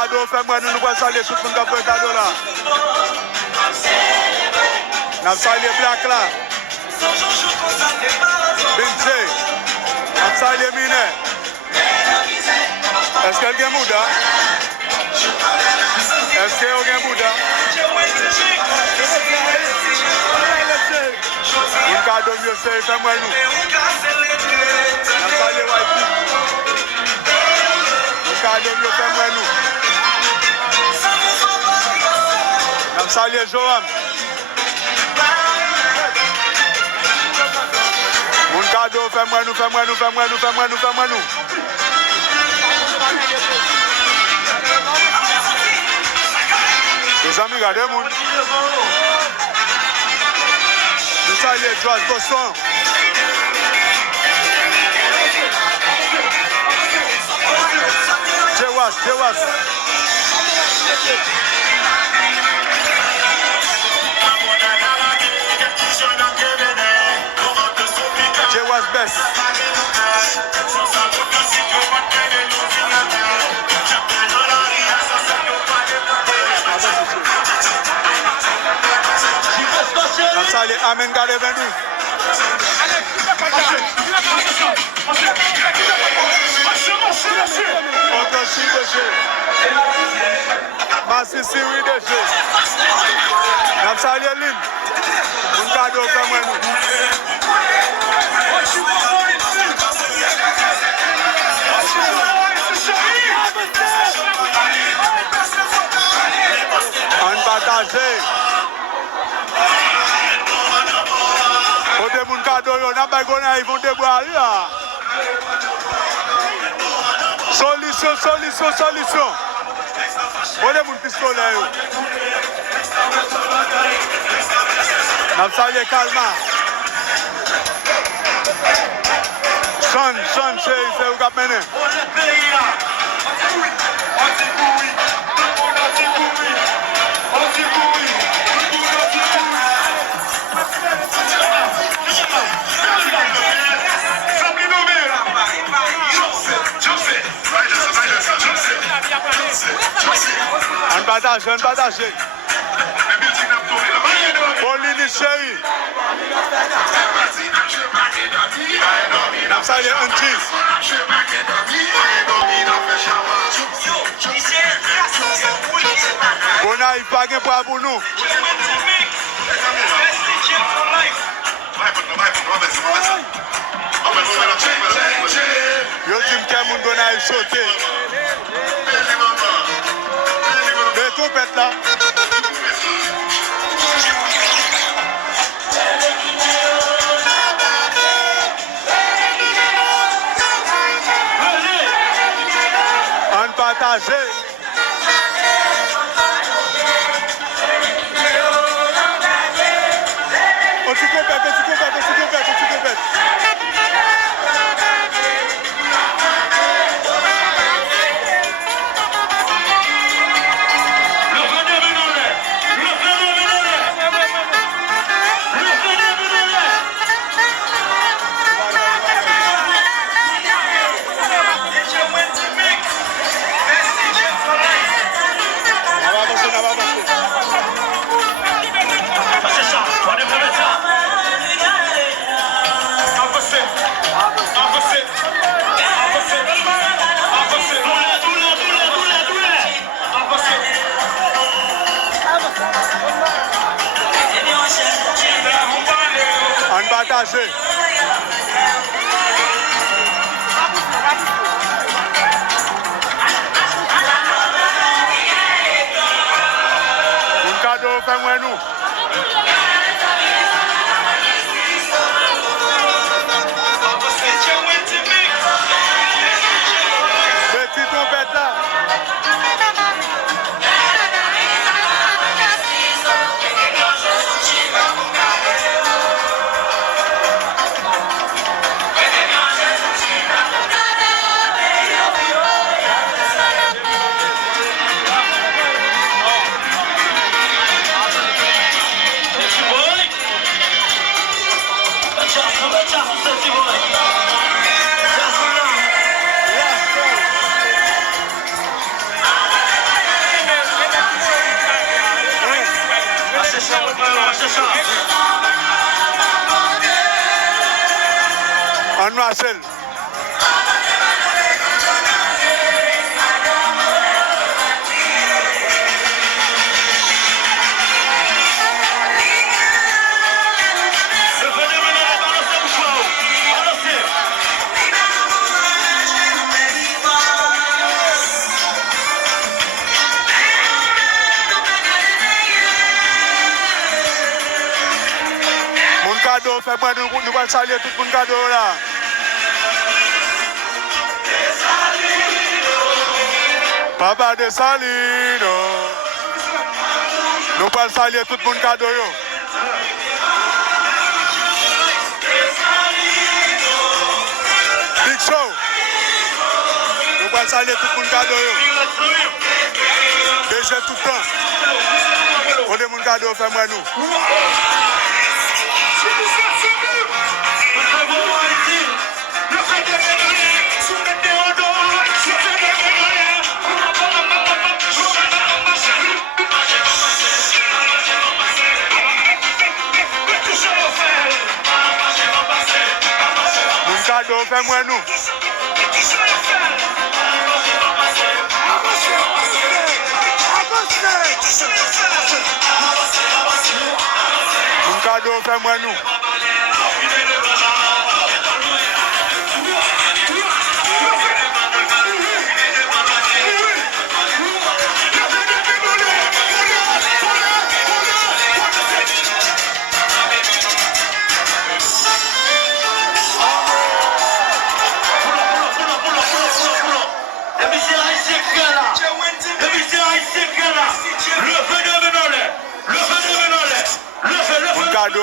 cadeau, fais-moi, nous allons saluer tout le monde qui a fait un cadeau là. Nous allons saluer Black là. Binzé. Nous allons saluer Minet. Est-ce qu'elle a un Bouddha? Est-ce qu'elle a un Bouddha? Un cadeau, mieux c'est, fais-moi nous. Nous allons saluer White. Cadeau mieux fais-moi nous. Nous saluons Joam. Mon cadeau, fais-moi nous, fais-moi nous, fais-moi nous, fais-moi nous, fais-moi nous. Les amis, regardez-moi. Nous saluons Joas Boston. Jewas. Jewas best. Salut, Amen, gardez nous. Merci, si oui, déjà. Nous saluons Lynn. Un cadeau comme nous. On partage. Côté mon cadeau, on a pas gagné, ils vont déboire. Solution. Olha mon pistolet. Nous saluons Calma. Son, c'est où qu'a mené. On partage. Pauline chérie. Nous saluons un cheese. On a eu pas de poids pour nous. Yo dis que mon gars a sauté. Mais tout pète là. On partage. Tu peux faire. On partage. Un cadeau, fais-moi nous. Petit trompette là. Marcel. Cadeau, fais-moi nous allons saluer tout le monde cadeau là. Papa de Salino. Nous allons saluer tout le monde cadeau. Big Show. Nous allons saluer tout le monde cadeau. Déjà tout le temps. Pour le monde cadeau, fais-moi nous. Mon cadeau, fais-moi nous. Mon cadeau, fais-moi nous.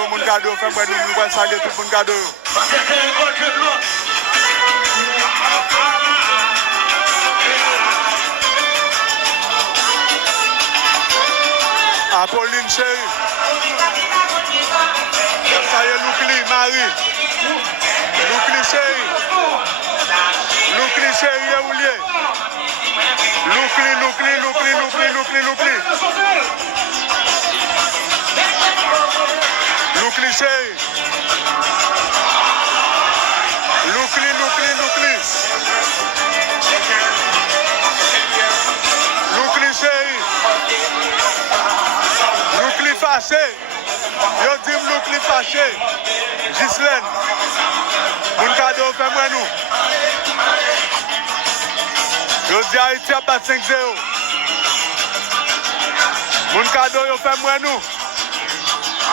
Mon cadeau, fais-moi nous allons saluer tout mon cadeau. Apolline chérie. Salut Loukli, Marie. Loukli chérie. Loukli chérie, Oulier. Loukli. Loukli chérie. Loukli. Loukli chérie. Loukli fâché. Yo dis Loukli fâché. Gislaine. Mon cadeau, fais-moi nous. Yo dis Haïti a battu 5-0. Mon cadeau, yo fais-moi nous.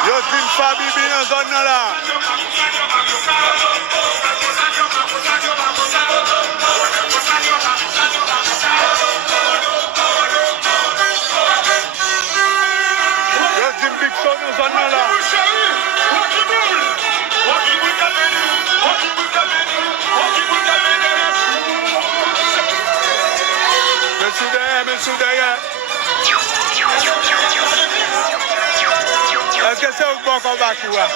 Yo dis Fabi bien en zone là. Yo dis Big Show en zone là. Monsieur derrière. Est-ce que c'est au bon combat qui va?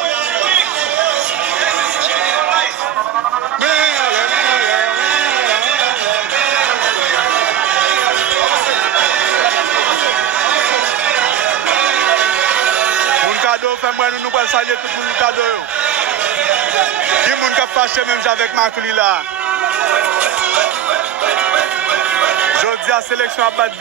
Mon cadeau, fais-moi nous allons saluer tout le monde cadeau. Qui est-ce qui a fâché même avec Macri là? Je dis à la sélection à battre 10-0.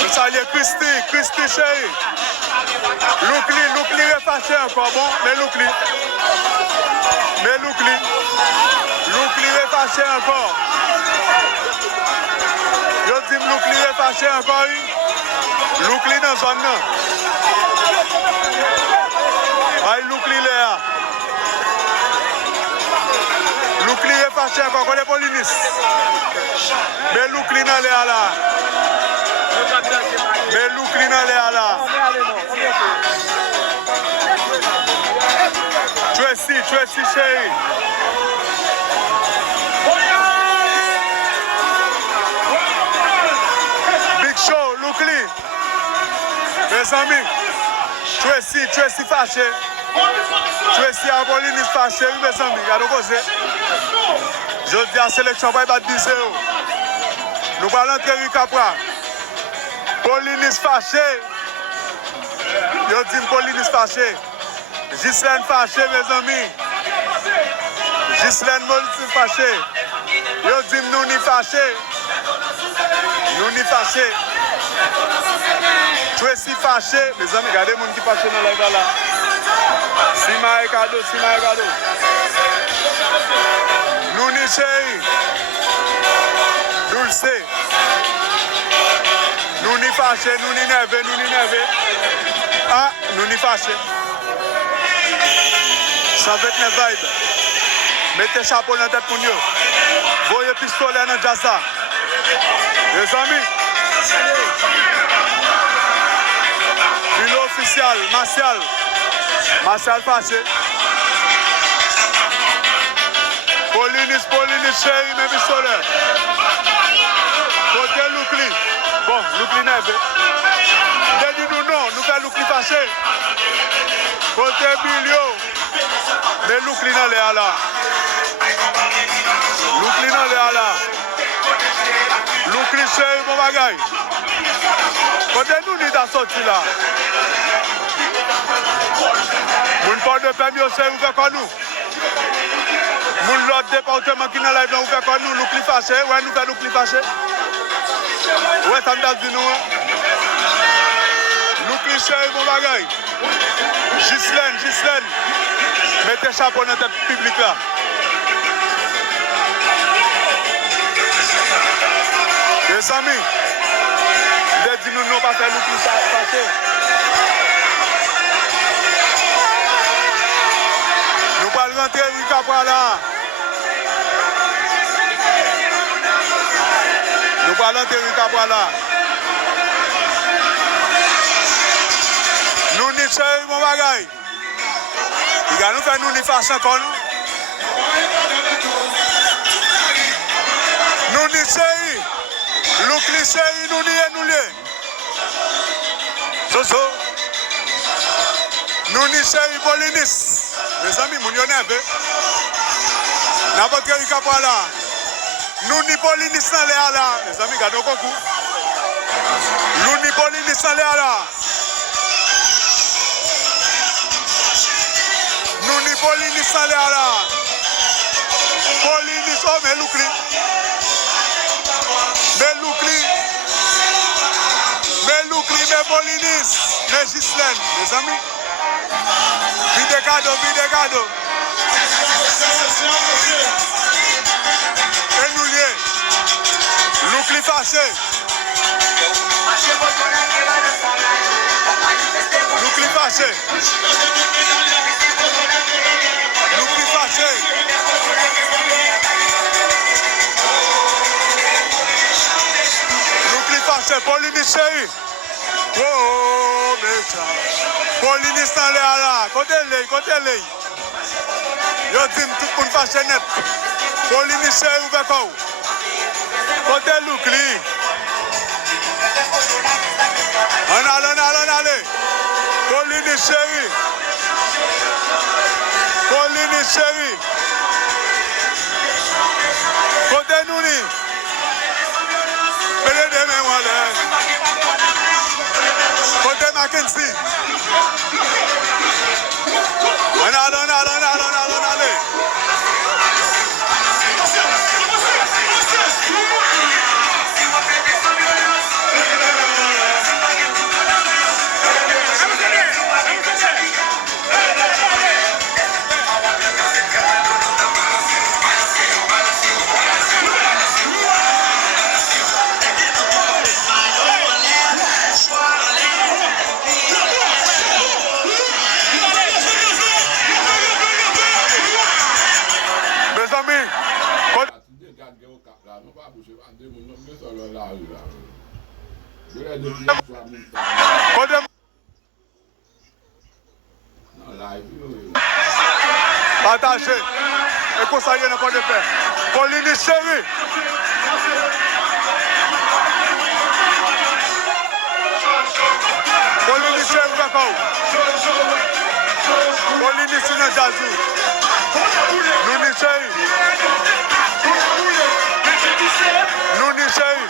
Nous saluons Christy chérie. Loukli est fâché encore, bon, mais Loukli est fâché encore. Je dis Loukli est fâché encore. Loukli dans zone là. Aïe, Loukli là. Loukli est fâché encore, on est polinis. Mais Loukli dans les là. Mais Loukli dans les là. Tracy chérie. Big Show, Loukli. Mes amis, Tracy fâché. Tracy Apolline fâché, mes amis. Je dis à la sélection, pas battre 10 €. Nous allons entrer Rue Capra. Paulinis fâché. Yo dit Paulinis fâché. Ghislaine fâché, mes amis. Ghislaine Molti fâché. Yo dit nous ni fâché. Nous ni fâché. Tracy fâché. Mes amis, regardez les gens qui fâché dans la gare là. Sima et cadeau, Sima et cadeau. Nous ni chéri. Dulce. Nous ni fâché, nous ni nerveux, nous ni nerveux. Ah, nous ni fâché. 129 vibes. Mettez chapeau dans la tête pour nous. Voyez pistolet dans le jazza. Les amis. Pilote officiel, Martial. Martial fâché. Paulinis, chéri, mais pistolet. Côté Loukli. Bon, Loukli nerveux. Dit nous non, nous faisons Loukli fâché. Côté Bilio. Mais Loukli dans les là. Loukli dans les là. Loukli chéri, mon bagay. Côté nous, nous sommes sortis là. Moun porte de permis au chéri, vous faites quoi nous? Moun l'autre département qui est dans la live, vous faites quoi nous? Loukli fâché, ouais, nous faisons Loukli fâché. Ouais, ça me dit nous. Loukli chéri, mon bagay. Ghislaine. Mettez chapeau dans tête publique là. Les amis, les dit nous n'ont pas fait Loukli fâché. Nous allons rentrer Rue Capra là. Nous allons rentrer Rue Capra là. Nous n'y sommes mon bagay. Il nous fait nous n'y fasse encore. Nous n'y sommes. Loukli chéri, nous n'y Soso. Nous n'y sommes Paulinis. Mes amis, nous n'y sommes. N'importe quel Capra là. Nous n'y Paulinis dans les là. Mes amis, regardez beaucoup. Nous n'y Paulinis dans les là. Nous n'y Paulinis dans les là. Paulinis, oh mais Loukli. Mais Paulinis, mais Ghislaine, les amis. Vide cadeau. Et nous liés. Loukli fâché. Loukli fâché. Paulinis chéri. Oh, méchant. Paulinis dans les là. Côté les. Yo dis tout le monde fâché net. Paulinis chéri ouvert quoi? Côté Loukli. Allez. Paulinis chéri. Côté Nouni. Côté Mackenzie. Allez. Partagez. Et qu'on s'aille dans le de paix. Paulinis chéri. Paulinis chéri, d'accord. Paulinis sur le jazou. Nous n'y chéri. Nous ni chéri.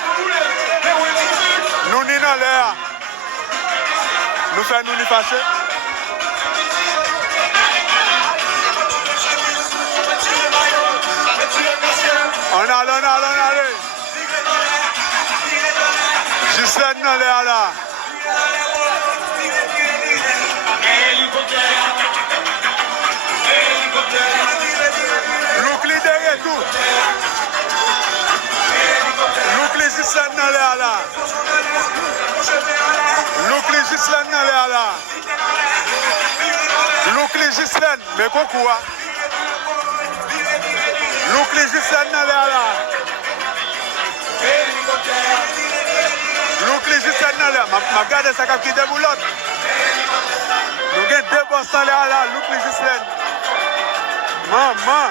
Nous ni dans l'air. Nous faisons nous ni fâché. On allait. Gislaine dans l'air là. Look les derrière tout. Look les Gislaine dans l'air là. Look les Gislaine dans l'air là. Look les Gislaine. Mais quoi? Look les Gislaine dans l'air là. Look les Gislaine dans l'air. Ma garde ça qui déboulotte. Nous avons deux bosses dans l'air là. Look les Gislaine. Maman.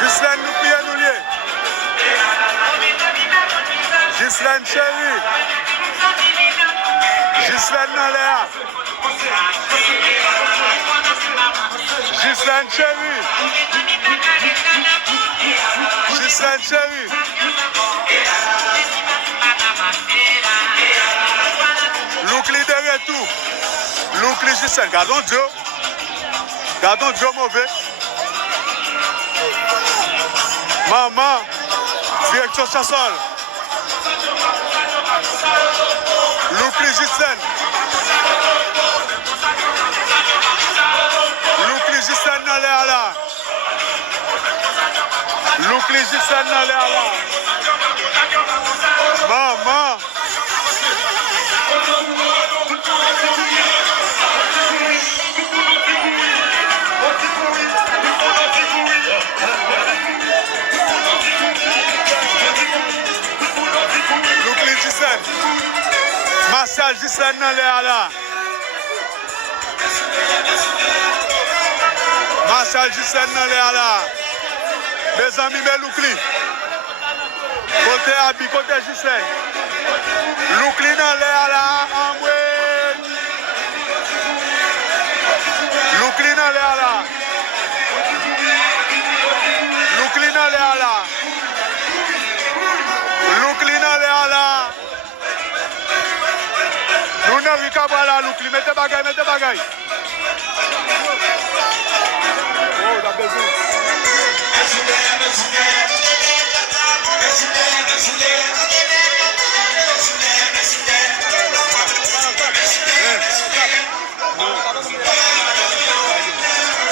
Gislaine nous prie nous lier. Gislaine chérie. Gislaine dans l'air. Gislaine chérie. Gislaine chérie. Look les derrière tout. Look les Gislaine. Gardons Dieu. Gardons Dieu mauvais. Maman. Direction Chassol. Look les Gislaine. Look les Gislaine dans l'air là. Look les Gislaine dans l'air là. Maman. Look les Gislaine. Martial Gislaine dans l'air là. Martial Gislaine dans l'air là. Mes amis, mes Loukli. Côté Abi, côté Gislaine. Loukli dans l'air là. Loukli dans l'air là. Loukli dans l'air là. Loukli dans l'air là. Nous n'avons qu'à voir là, Loukli. Mettez bagaille. Oh, la besoin.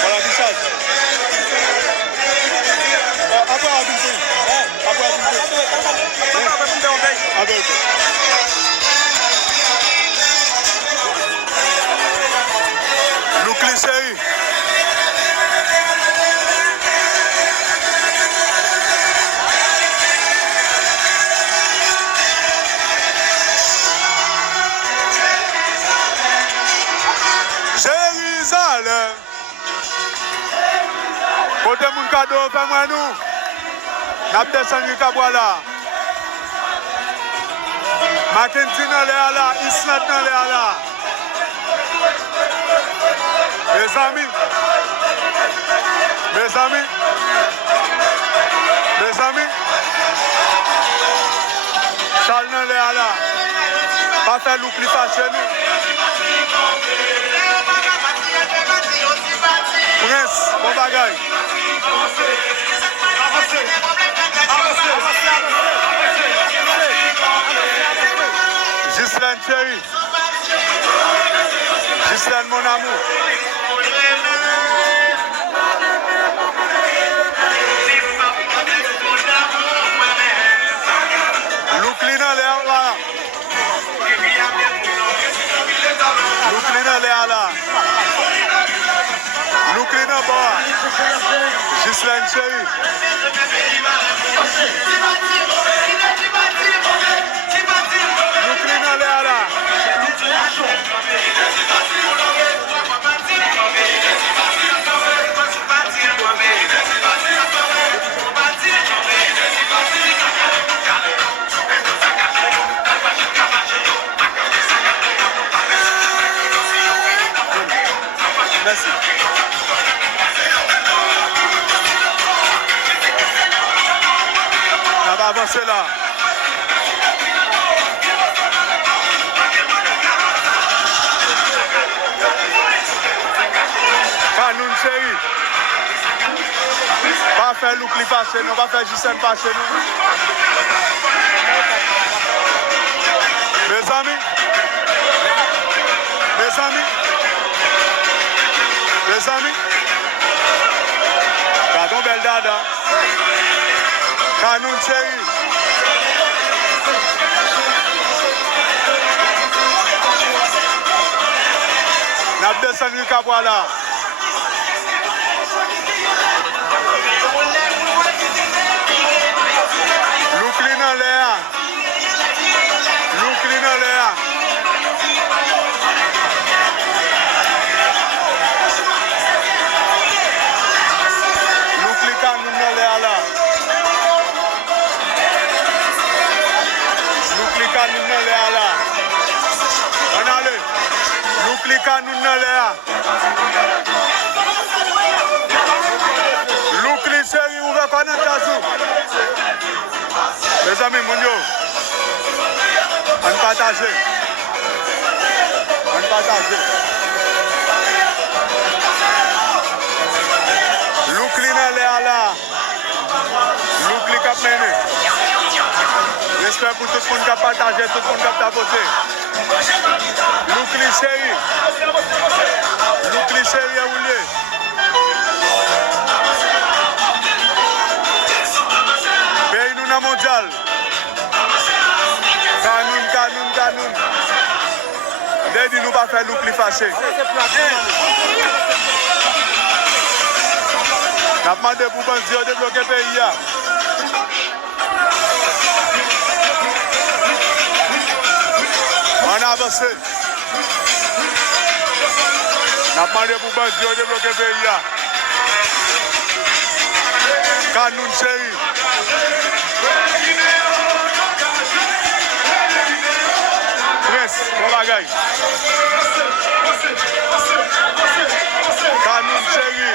Voilà, du charge. Après, Look les chéris. Jérusalem. Côté mon cadeau, fais-moi nous. N'a pas descendu Kabwala. Mackenzie dans l'air là, Island dans l'air là. Mes amis. Charles dans l'air là. Pas faire look li pas chez nous. Prince, bon bagaille. Gislaine chérie. Gislaine mon amour. Loukli dans l'air là. Loukli dans l'air là. Loukli dans bas. Gislaine chérie. Loukli dans l'air là. Merci. avancer là. Kanoun chéri. Pas faire look li passer, non, pas faire J5 passer nous. Mes amis. Pardon, belle dada. Kanoun chéri. N'a descendu Cabra là. Look li nan l'air. Look li nan l'air. Look li Kanoun nan l'air là. Look li Kanoun nan l'air là. On allez. Look li Kanoun nan l'air. Look li série ouvert par Nantasou. Les amis, mon yo, on partage. Look li nan l'air là. Look li kap mené. J'espère pour tout le monde qui a partagé, tout le monde qui a tapoté. Look li série. Look li série à rouler. Pays nous dans mondial. Kanoun. Dédi nous pas faire look li fâché. N'a pas demandé pour Banzi de débloquer le pays. On a avancé. N'a pas demandé pour Banzi de débloquer le pays. Kanoun chéri. Prince, bon bagay. Kanoun chéri.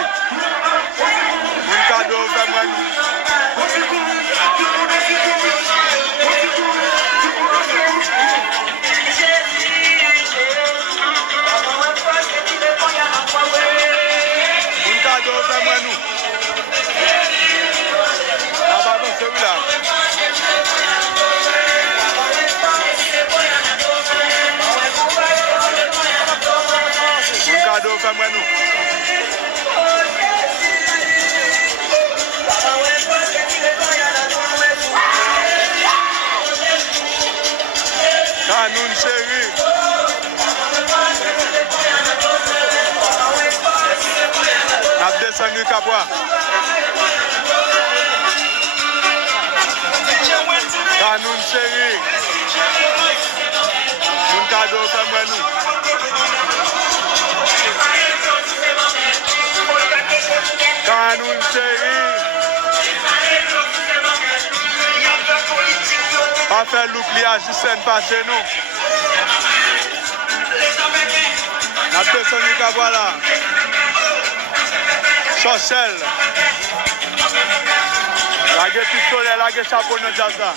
Mon cadeau fait moi nous. Mon cadeau fait moi nous. Là-bas, dans celui-là. Mon cadeau fait moi nous. Kanoun chéri. N'a descendu Cabra. Kanoun chéri. Mon cadeau fait moi nous. Kanoun chéri. Pas faire look li à J5 pas chez nous. N'a descendu Cabra là. Chaussel. La gueule pistolet, la gueule chapeau dans Jazza.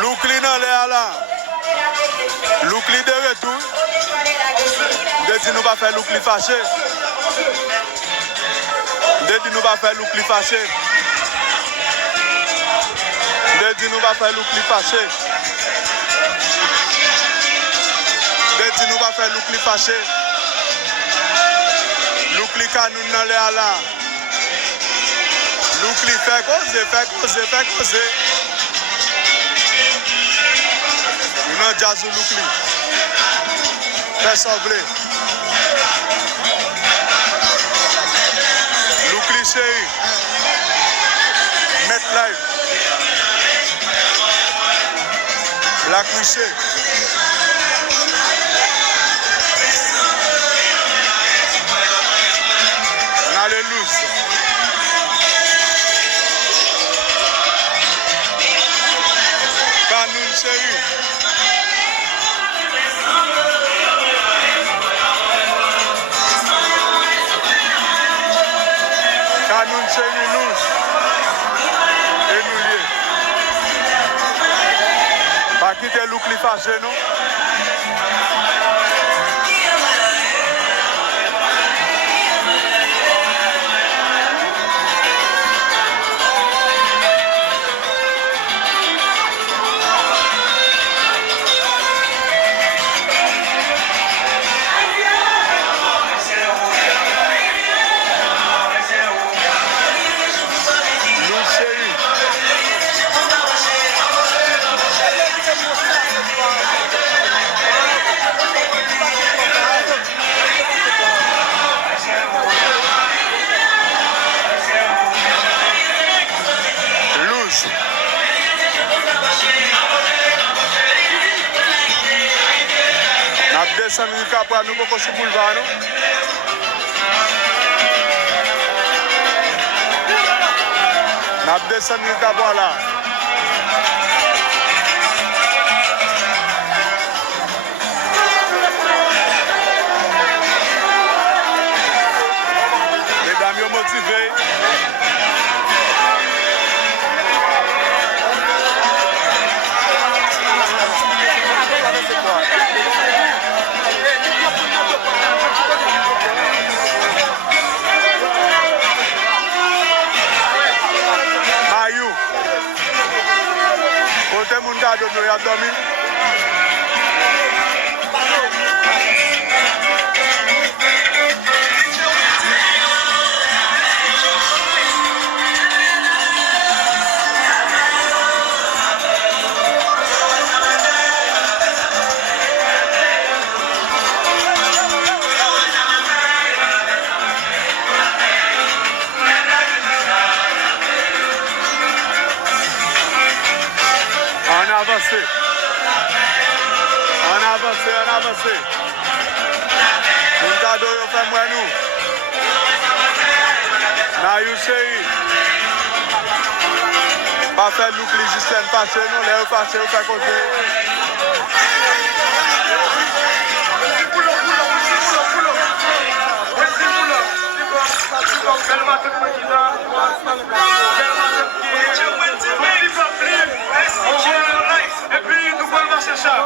Look li nan l'air là. Look li de retour. Dédi nous pas faire look li fâché. Dédi nous pas faire look li fâché. Dédi nous pas faire look li fâché. Dédi nous pas faire look li fâché. Look li Kanoun nan l'air là. Look li fait causer. Non, Jazou look li. Fais sembler. Look li chéri. Met live. La couché. Alléluia. Canon chéri. Canon chéri nous. Et nous liés. Pas quitter look li fâché non. Descendre du cap pour nous pour ce boulevard non. N'a descendre du cap là. Mesdames yo motivés. Côté moun ka do ya dormi. On avance. Moun ka do yo fè mwen nou. Na you chéri. Pas faire look li juste passer nous, les passer ou faire côté. Et puis nous pouvons marcher ça.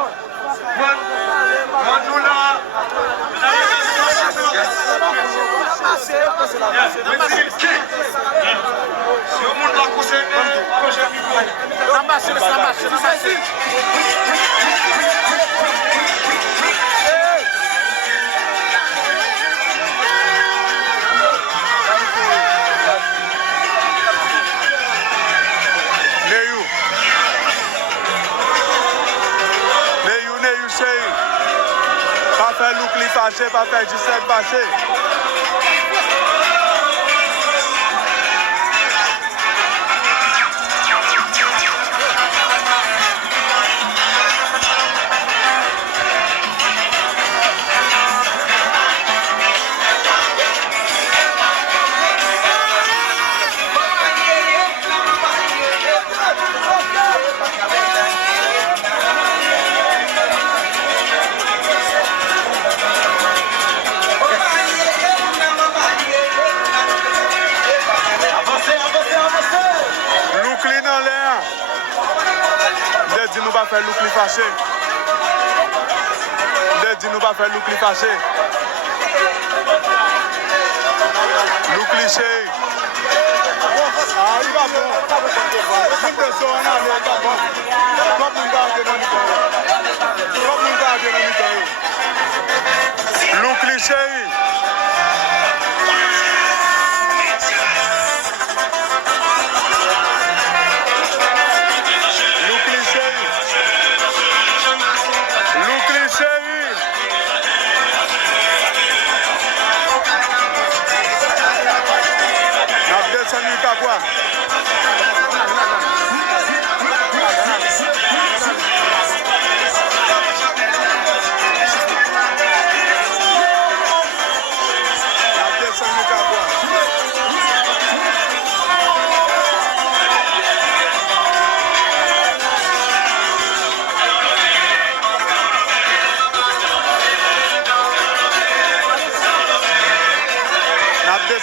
Pas faire look li fâché, pas faire 17 fâché. Nous pas faire look li fâché. Nous pas faire look li fâché. Look li chéri. Ah, il va bon. Une personne en aller d'abord. Comme nous garder dans le look li chéri.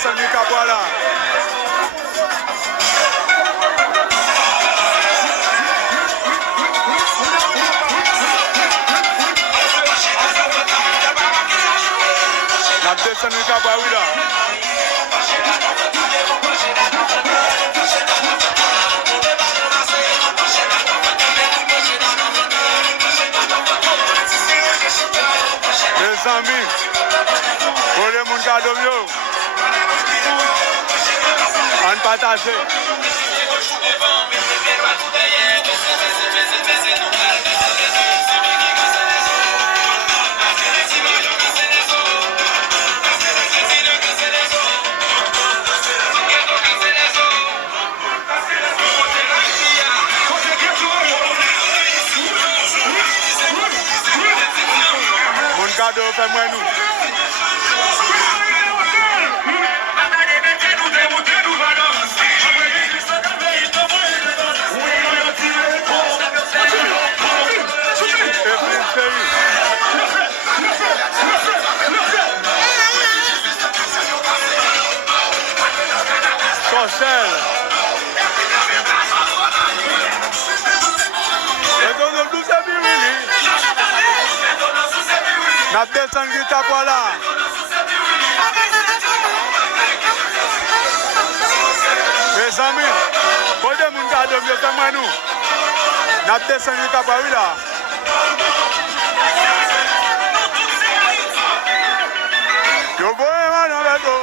descendu Cabouala. N'a descendu Cabouala. Les amis, pour les gens qui ont dormi, on partage. Mon cadeau, fais-moi nous. Sorcelle. N'a descendu Cabouala. Les amis, pour les gens qui ont dormi, fais-moi nous. N'a descendu Cabouala. Yo voy mal en beco.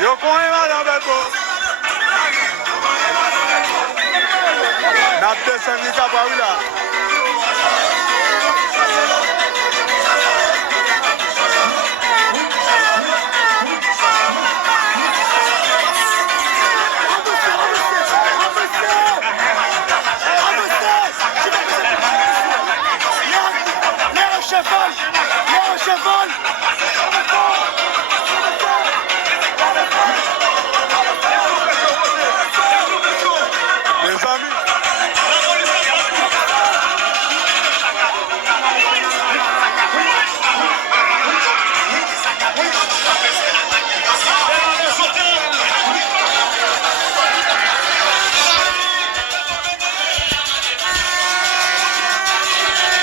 Yo voy mal en beco. N'a descendu Cabouala. Cheval!